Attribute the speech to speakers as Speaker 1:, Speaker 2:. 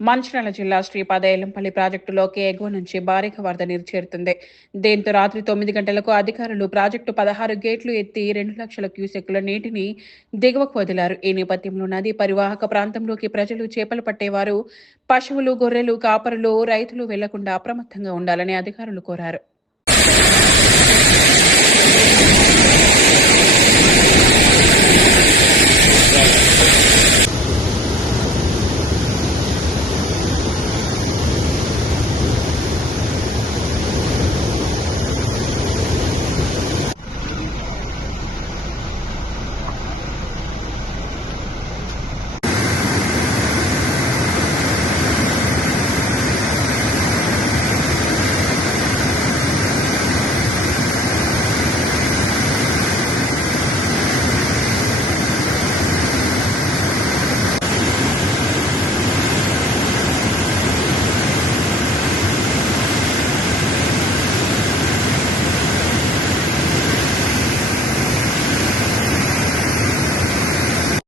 Speaker 1: మంచిర్యాల జిల్లా శ్రీపాదయలంపల్లి ప్రాజెక్టులోకి ఎగువ నుంచి భారీగా వరద నీరు చేరుతుంది. దీంతో రాత్రి తొమ్మిది గంటలకు అధికారులు ప్రాజెక్టు పదహారు గేట్లు ఎత్తి రెండు లక్షల క్యూసెక్కుల నీటిని దిగువకు వదిలారు. ఈ నేపథ్యంలో నది పరివాహక ప్రాంతంలోకి ప్రజలు చేపలు పట్టేవారు. పశువులు గొర్రెలు కాపరులు రైతులు వెళ్ళకుండా అప్రమత్తంగా ఉండాలని అధికారులు కోరారు.